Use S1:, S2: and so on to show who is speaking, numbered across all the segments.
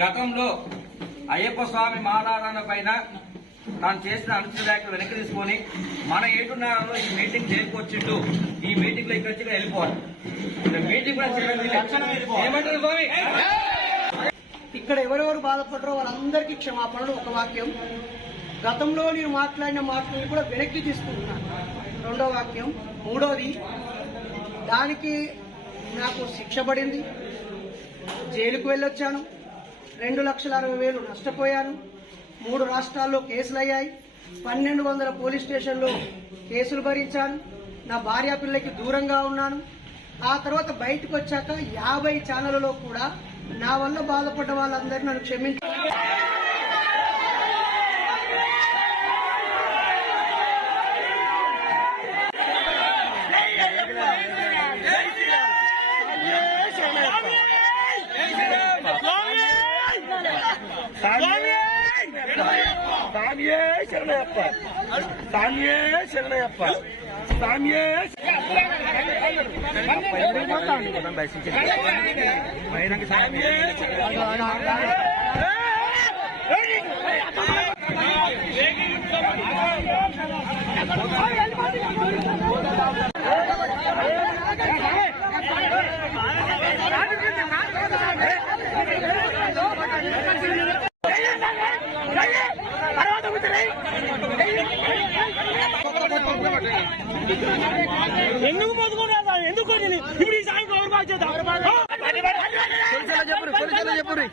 S1: గతంలో అయ్యప్ప స్వామి మాలారాధన పైన తాను చేసిన అనుచిత వ్యాఖ్యలు వెనక్కి తీసుకొని మన ఏడున్నరలో ఈ మీటింగ్ చేరుకొచ్చిండు ఈ మీటింగ్లో ఇక్కడ వెళ్ళిపోవాలి. ఇక్కడ మీటింగ్ కూడా ఏమంటారు స్వామి?
S2: ఇక్కడ ఎవరెవరు బాధపడరో వాళ్ళందరికీ క్షమాపణలు ఒక వాక్యం. గతంలో నేను మాట్లాడిన మాటలు కూడా వెనక్కి తీసుకుంటున్నాను రెండో వాక్యం. మూడోది దానికి నాకు శిక్ష పడింది. జైలుకు వెళ్ళొచ్చాను. రెండు లక్షల అరవై వేలు నష్టపోయాను మూడు రాష్ట్రాల్లో కేసులు అయ్యాయి పన్నెండు వందల పోలీస్ స్టేషన్లో కేసులు భరించాను. నా భార్య పిల్లకి దూరంగా ఉన్నాను. ఆ తర్వాత బయటకు వచ్చాక యాభై ఛానళ్ళలో కూడా నా వల్ల బాధపడ్డ వాళ్ళందరూ నన్ను క్షమించారు
S3: சாமியே சரணையப்பா சாமியே சரணையப்பா சாமியே பயிரங்க சாமியே ఎందుకు పోతుకున్నా ఎందుకు ఇప్పుడు ఈ సాయంత్రం ఎవరు పోలీసులు చెప్పరు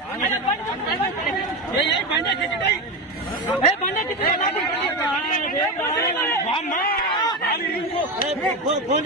S3: ఫోన్